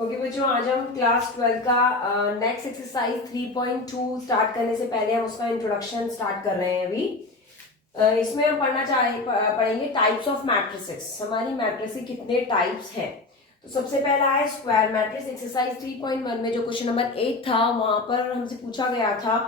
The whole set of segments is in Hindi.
ओके बच्चों, आज हम क्लास 12 का नेक्स्ट एक्सरसाइज 3.2 स्टार्ट करने से पहले हम उसका इंट्रोडक्शन स्टार्ट कर रहे हैं अभी। इसमें हम पढ़ेंगे टाइप्स ऑफ मैट्रिसेस। हमारी मैट्रिक्स के कितने टाइप्स हैं। तो सबसे पहला है स्क्वायर मैट्रिक्स। एक्सरसाइज 3.1 में जो क्वेश्चन नंबर 8 था वहां पर हमसे पूछा गया था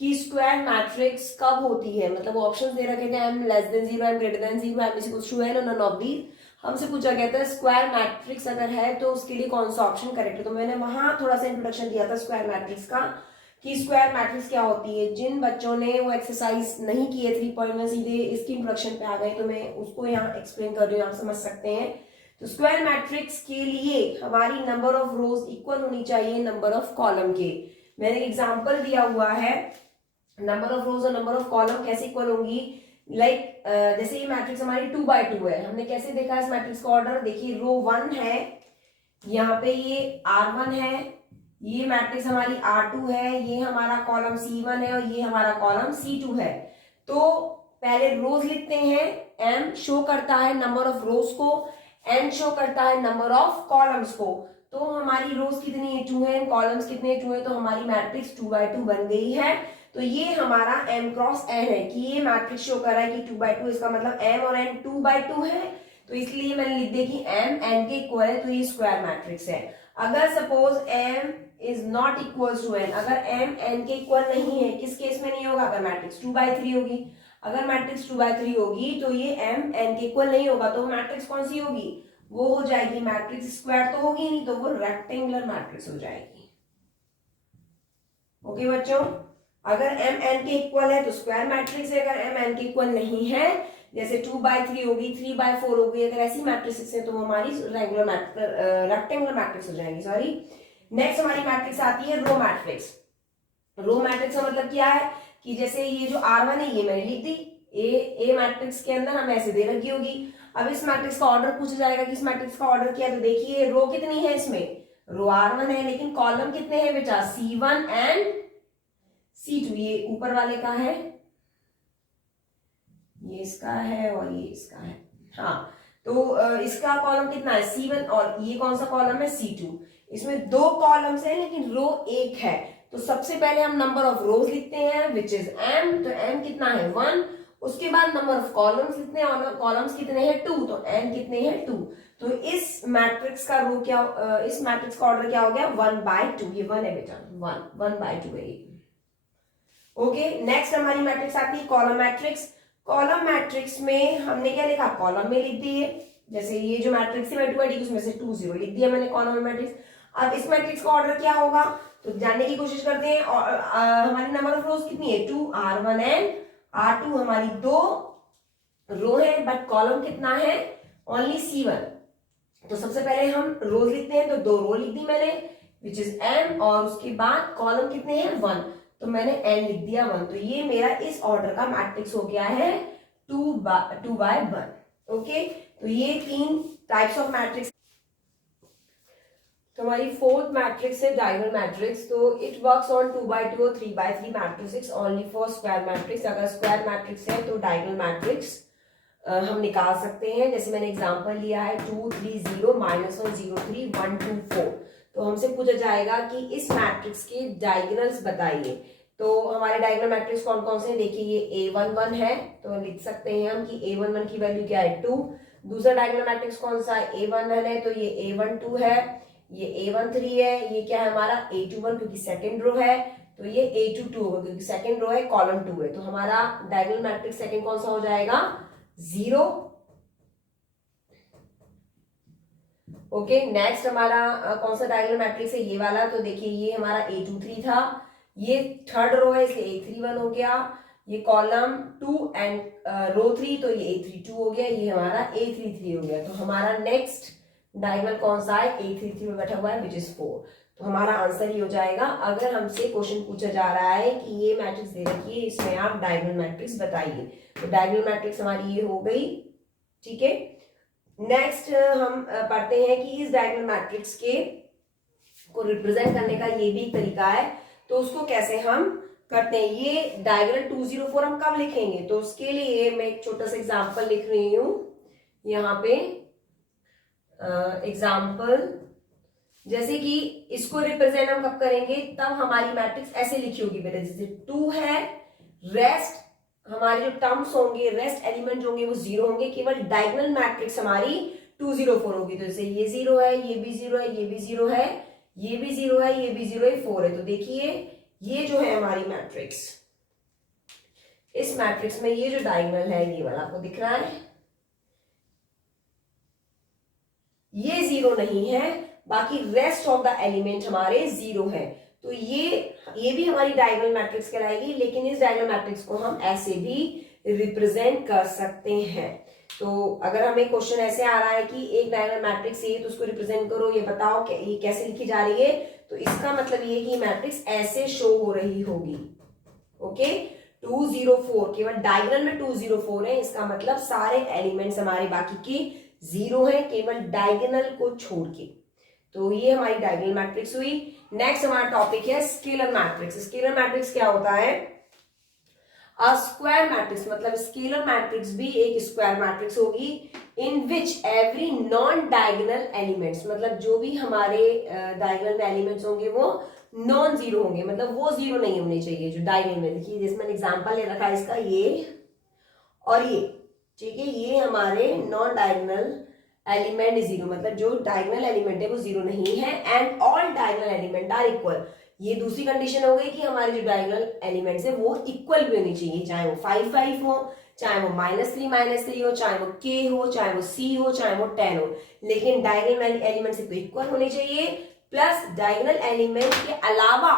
कि स्क्वायर मैट्रिक्स कब होती है, मतलब ऑप्शंस दे रखे थे m less than 0, m greater than 0, m is equal to n और नन ऑफ दीज। हमसे पूछा गया था स्क्वायर मैट्रिक्स अगर है तो उसके लिए कौन सा ऑप्शन करेक्ट है। तो मैंने वहां थोड़ा सा इंट्रोडक्शन दिया था स्क्वायर मैट्रिक्स का कि स्क्वायर मैट्रिक्स क्या होती है। जिन बच्चों ने वो एक्सरसाइज नहीं की है 3.1 सीधे इसकी इंट्रोडक्शन पे आ गए तो मैं उसको यहाँ एक्सप्लेन कर रही हूँ, आप समझ सकते हैं। तो स्क्वायर मैट्रिक्स के लिए हमारी नंबर ऑफ रोज इक्वल होनी चाहिए नंबर ऑफ कॉलम के। मैंने एग्जाम्पल दिया हुआ है नंबर ऑफ रोज और नंबर ऑफ कॉलम कैसे इक्वल होंगी। लाइक जैसे ये मैट्रिक्स हमारी 2x2 है, हमने कैसे देखा इस मैट्रिक्स का ऑर्डर। देखिए रो 1 है, यहाँ पे ये R1 है, ये मैट्रिक्स हमारी R2 है, ये हमारा कॉलम C1 है और ये हमारा कॉलम C2 है। तो पहले रोज लिखते हैं, M शो करता है नंबर ऑफ रोज को, N शो करता है नंबर ऑफ कॉलम्स को। तो हमारी रोज कितनी है 2 है, कॉलम्स कितने 2 है, तो हमारी मैट्रिक्स 2x2 बन गई है। तो ये हमारा m क्रॉस n है कि ये मैट्रिक्स शो कर रहा है कि 2x2, इसका मतलब m और n 2x2 है। तो इसलिए मैंने लिख दिया कि m n के इक्वल है, तो ये स्क्वायर मैट्रिक्स है। अगर suppose m is not equal to n, अगर m n के इक्वल नहीं है, किस केस में नहीं होगा, अगर मैट्रिक्स 2x3 होगी। अगर मैट्रिक्स 2x3 होगी तो ये m n के इक्वल नहीं होगा, तो मैट्रिक्स कौन सी होगी, वो हो जाएगी मैट्रिक्स स्क्वायर तो होगी नहीं, तो वो रेक्टेंगुलर मैट्रिक्स हो जाएगी। ओके बच्चों, अगर m n के इक्वल है तो स्क्वायर मैट्रिक्स है, अगर m n के इक्वल नहीं है जैसे 2x3 होगी, 3x4 होगी, अगर ऐसी मैट्रिक्स है तो वो हमारी रेक्टेंगुलर मैट्रिक्स हो जाएगी। सॉरी। नेक्स्ट हमारी मैट्रिक्स आती है रो मैट्रिक्स। रो मैट्रिक्स का मतलब क्या है कि जैसे ये जो R1 है ये मैंने लिख दी, ए मैट्रिक्स के अंदर हम ऐसे दे रखी होगी। अब इस मैट्रिक्स का ऑर्डर पूछा जाएगा कि इस मैट्रिक्स का ऑर्डर क्या है। तो देखिए रो कितनी है, इसमें रो R1 है, लेकिन कॉलम कितने हैं बेटा, C1 एंड C2। ये ऊपर वाले का है, ये इसका है और ये इसका है। हाँ, तो इसका कॉलम कितना है C1 और ये कौन सा कॉलम है C2। इसमें दो कॉलम्स हैं लेकिन रो एक है। तो सबसे पहले हम नंबर ऑफ रोज लिखते हैं विच इज m, तो m कितना है 1। उसके बाद नंबर ऑफ कॉलम्स लिखते हैं और कॉलम्स कितने हैं 2, तो n कितने हैं 2। तो इस मैट्रिक्स का रो क्या, इस मैट्रिक्स का ऑर्डर क्या हो गया 1/2। ये 1 है बेटा, 1/2 है ये। ओके, नेक्स्ट हमारी मैट्रिक्स आती है कॉलम मैट्रिक्स। कॉलम मैट्रिक्स में हमने क्या लिखा, कॉलम में लिख दिए। जैसे ये जो मैट्रिक्स है 2 उसमें से 2 0 लिख दिया मैंने कॉलम में मैट्रिक्स। अब इस मैट्रिक्स का ऑर्डर क्या होगा तो जानने की कोशिश करते हैं। और हमारी नंबर ऑफ रोज कितनी है 2, R1 एंड R2 हमारी दो रो है, बट कॉलम कितना है ओनली C1। तो सबसे पहले हम रोज लिखते हैं, तो दो रो लिख दी मैंने विच इज m, और उसके बाद कॉलम कितने हैं 1, तो मैंने n लिख दिया 1। तो ये मेरा इस ऑर्डर का मैट्रिक्स हो गया है 2/1। ओके, तो ये 3 टाइप्स ऑफ मैट्रिक्स। तो हमारी फोर्थ मैट्रिक्स है डायगोनल मैट्रिक्स। तो इट वर्क्स ऑन 2/2 और 3/3 matrix only for square matrix. अगर स्क्वायर मैट्रिक्स है तो डायगोनल मैट्रिक्स हम निकाल सकते हैं। जैसे मैंने एग्जांपल लिया है 2 3 0 -1 0 3 1 2 4। तो हमसे पूछा जाएगा कि इस मैट्रिक्स के डायगोनल्स बताइए। तो हमारे डायगोनल मैट्रिक्स कौन कौन से हैं, देखिए ये A11 है, तो लिख सकते हैं हम कि A11 की वैल्यू क्या है 2। दूसरा डायगोनल मैट्रिक्स कौन सा है A11 है, तो ये A12 है, ये A13 है, ये क्या है हमारा A21 क्योंकि सेकेंड रो है, तो ये A22 होगा क्योंकि सेकेंड रो है कॉलम 2 है। तो हमारा डायगोनल मैट्रिक्स सेकेंड कौन सा हो जाएगा 0। ओके, नेक्स्ट हमारा कौन सा डायगोनल मैट्रिक्स है ये वाला। तो देखिए ये हमारा A23 था, ये थर्ड रो है इसलिए A31 हो गया। ये कॉलम 2 एंड रो 3, तो ये A32 हो गया, ये हमारा A33 हो गया। तो हमारा नेक्स्ट डायगोनल कौन सा है A33 में बैठा हुआ है विच इज 4। तो हमारा आंसर ये हो जाएगा। अगर हमसे क्वेश्चन पूछा जा रहा है कि ये मैट्रिक्स दे रखी है, इसमें आप डायगोनल मैट्रिक्स बताइए, तो डायगोनल मैट्रिक्स हमारी ये हो गई। ठीक है, नेक्स्ट हम पढ़ते हैं कि इस डायगोनल मैट्रिक्स के को रिप्रेजेंट करने का ये भी एक तरीका है, तो उसको कैसे हम करते हैं। ये डायगोनल 204 हम कब लिखेंगे, तो उसके लिए मैं एक छोटा सा एग्जांपल लिख रही हूं यहाँ पे। एग्जाम्पल जैसे कि इसको रिप्रेजेंट हम कब करेंगे, तब हमारी मैट्रिक्स ऐसे लिखी होगी बेटा, जैसे 2 है, रेस्ट हमारे जो टर्म्स होंगे, रेस्ट एलिमेंट होंगे वो 0 होंगे, केवल डायगोनल मैट्रिक्स हमारी 204 होगी। तो जैसे ये 0 है, ये भी 0 है, ये भी 0 है, ये भी 0 है, ये भी 0 है, 4 है। तो देखिए ये जो है हमारी मैट्रिक्स, इस मैट्रिक्स में ये जो डायगोनल है ये वाला आपको दिख रहा है, ये 0 नहीं है, बाकी रेस्ट ऑफ द एलिमेंट हमारे 0 है। तो ये भी हमारी डायगोनल मैट्रिक्स कहलाएगी, लेकिन इस डायगोनल मैट्रिक्स को हम ऐसे भी रिप्रेजेंट कर सकते हैं। तो अगर हमें क्वेश्चन ऐसे आ रहा है कि एक डायगोनल मैट्रिक्स है तो उसको रिप्रेजेंट करो, ये बताओ कि ये कैसे लिखी जा रही है, तो इसका मतलब ये कि मैट्रिक्स ऐसे शो हो रही होगी। ओके, 204 केवल डायगोनल में 204 है, इसका मतलब सारे एलिमेंट्स हमारे बाकी के 0 है, केवल डायगोनल को छोड़ के। तो ये हमारी डायगोनल मैट्रिक्स हुई। नेक्स्ट हमारा टॉपिक है स्केलर मैट्रिक्स। स्केलर मैट्रिक्स क्या होता है, अ स्क्वायर मैट्रिक्स, मतलब स्केलर मैट्रिक्स भी एक स्क्वायर मैट्रिक्स होगी in which every non diagonal elements, मतलब जो भी हमारे डायगोनल एलिमेंट्स होंगे वो नॉन जीरो होंगे, मतलब वो जीरो नहीं होने चाहिए जो डायगोनल में। देखिए जैसे मैंने एग्जांपल ले रखा है इसका, ये और ये, ठीक है, ये हमारे नॉन डायगोनल एलिमेंट जीरो, मतलब जो डायगोनल एलिमेंट है वो जीरो नहीं है। And all diagonal element are equal, ये दूसरी कंडीशन हो गई कि हमारे जो डायगोनल एलिमेंट्स है वो इक्वल भी होनी चाहिए, चाहे वो 5 5 हो, चाहे वो -3 हो, चाहे वो k हो, चाहे वो c हो, चाहे वो 10 हो, लेकिन डायगोनल एलिमेंट्स तो इक्वल होने चाहिए। प्लस डायगोनल एलिमेंट के अलावा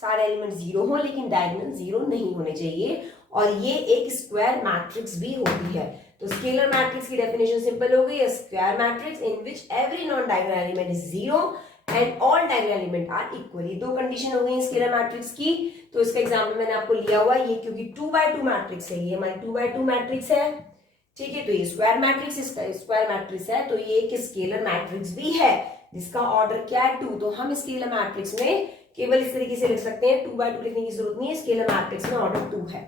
सारे एलिमेंट जीरो हो, लेकिन डायगोनल जीरो नहीं होने चाहिए, और ये एक स्क्वायर मैट्रिक्स भी होती है। तो स्केलर मैट्रिक्स की डेफिनेशन सिंपल हो गई, square matrix in which every non diagonal element is zero and all diagonal element are equal. ये दो कंडीशन हो गई स्केलर मैट्रिक्स की। तो इसका एग्जांपल मैंने आपको लिया हुआ है, ये क्योंकि 2x2 मैट्रिक्स है, ये हमारी 2x2 मैट्रिक्स है, ठीक है। तो ये स्क्वायर मैट्रिक्स, इसका स्क्वायर मैट्रिक्स है, तो ये एक स्केलर मैट्रिक्स भी है जिसका ऑर्डर क्या है 2। तो हम स्केलर मैट्रिक्स में केवल इस तरीके से लिख सकते हैं, 2x2 लिखने की जरूरत नहीं है, स्केलर मैट्रिक्स में ऑर्डर 2 है।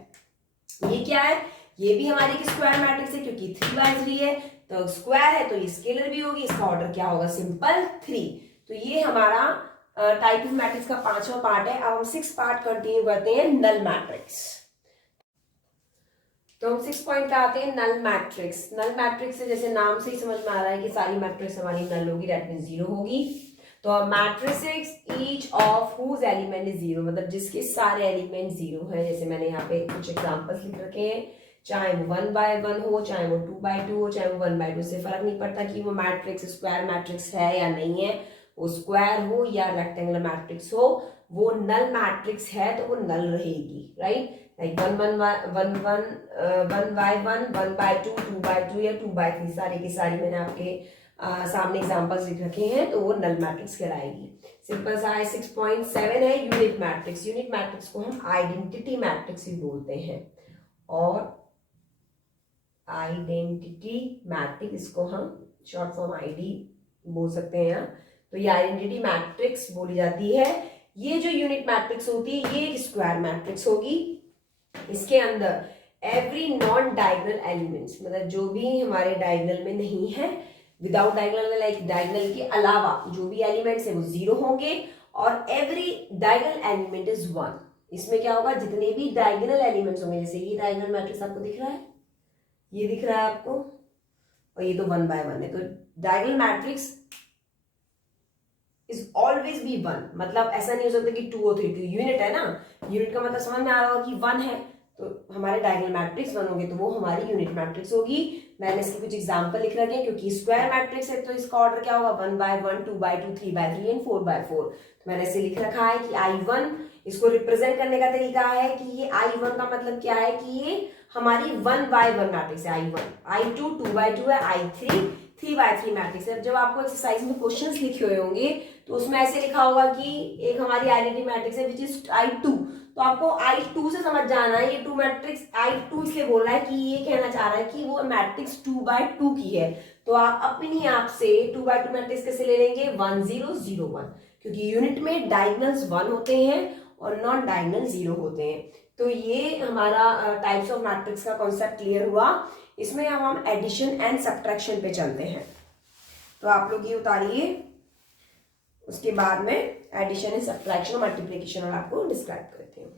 ये क्या है, ये भी हमारे एक स्क्वायर मैट्रिक्स है क्योंकि 3x3 है, तो स्क्वायर है तो ये स्केलर भी होगी, इसका ऑर्डर क्या होगा, सिंपल 3। तो ये हमारा टाइप ऑफ मैट्रिक्स का 5वां पार्ट है। अब हम 6 पार्ट कंटिन्यू करते हैं, नल मैट्रिक्स। तो हम 6 पॉइंट पे आते हैं, नल मैट्रिक्स। नल मैट्रिक्स से जैसे नाम से ही समझ में आ रहा है कि सारी मैट्रिक्स हमारी नल होगी, दैट मीन जीरो होगी। तो matrices each of whose element is zero, मतलब जिसके सारे एलिमेंट जीरो हैं। जैसे मैंने यहाँ पे कुछ एग्जांपल्स लिख रखे हैं, चाहे वो 1/1 हो, चाहे वो 2/2 हो, चाहे वो 1/2, से फर्क नहीं पड़ता कि वो मैट्रिक्स स्क्वायर मैट्रिक्स है या नहीं है, वो स्क्वायर हो या रेक्टेंगुलर मैट्रिक्स हो, वो नल मैट्रिक्स है तो वो नल रहेगी, राइट। लाइक 1/1, 1/1, 1/2, 2/2 या 2/3, सारी की सारी मैंने आपके सामने एग्जांपल्स लिख रखे हैं, तो वो नल मैट्रिक्स कहलाएगी। सिंपल सा है। 6.7 है यूनिट मैट्रिक्स। यूनिट मैट्रिक्स को हम आइडेंटिटी मैट्रिक्स भी बोलते हैं, और आइडेंटिटी मैट्रिक्स, इसको हम शॉर्ट फॉर्म आईडी बोल सकते हैं। तो ये आइडेंटिटी मैट्रिक्स बोली जाती है। ये जो यूनिट मैट्रिक्स होती है ये एक स्क्वायर मैट्रिक्स होगी। इसके अंदर एवरी नॉन डायगोनल एलिमेंट्स, मतलब जो भी हमारे डायगोनल में नहीं है, विदाउट डायगोनल, लाइक डायगोनल के अलावा जो भी एलिमेंट्स है वो जीरो होंगे, और एवरी डायगोनल एलिमेंट इज 1। इसमें क्या होगा, जितने भी डायगोनल एलिमेंट्स होंगे, जैसे ये डायगोनल मैट्रिक्स आपको दिख रहा है, ये दिख रहा है आपको, और ये तो 1/1 है, तो diagonal matrix is always be 1। मतलब ऐसा नहीं हो सकता कि 2 और 3, यूनिट है ना, यूनिट का मतलब समझ में आ रहा होगा कि 1 है, तो हमारे डायगोनल मैट्रिक्स 1 होंगे, तो वो हमारी यूनिट मैट्रिक्स होगी। मैंने इसके कुछ एग्जांपल लिख रखे हैं, क्योंकि स्क्वायर मैट्रिक्स है तो इसका ऑर्डर क्या होगा, 1/1, 2/2, 3/3 एंड 4/4। तो मैंने ऐसे लिख रखा है कि I1, इसको रिप्रेजेंट करने का तरीका है कि ये I1 का मतलब क्या है कि ये हमारी 1/1 मैट्रिक्स है I1, I2 2/2 है, I3 3/3 मैट्रिक्स है। जब आपको एक्सरसाइज में क्वेश्चंस लिखे हुए होंगे तो उसमें ऐसे लिखा होगा कि एक हमारी आइडेंटिटी मैट्रिक्स है विच इज I2, तो आपको I2 से समझ जाना है ये 2 मैट्रिक्स I2 इसलिए बोल रहा है कि ये कहना चाह रहा है कि वो मैट्रिक्स 2/2 की है। तो आप अपनी आप से 2/2 मैट्रिक्स कैसे ले लेंगे, 1 0 0 1, क्योंकि यूनिट में डायगोनल्स 1 होते हैं और नॉन डायगोनल 0 होते हैं। तो ये हमारा टाइप्स ऑफ मैट्रिक्स का कॉन्सेप्ट क्लियर हुआ। इसमें अब हम एडिशन एंड सब्ट्रैक्शन पे चलते हैं। तो आप लोग ये उतारिए, उसके बाद में एडिशन सब्ट्रैक्शन और मल्टीप्लिकेशन और आपको डिस्क्राइब करती हूँ।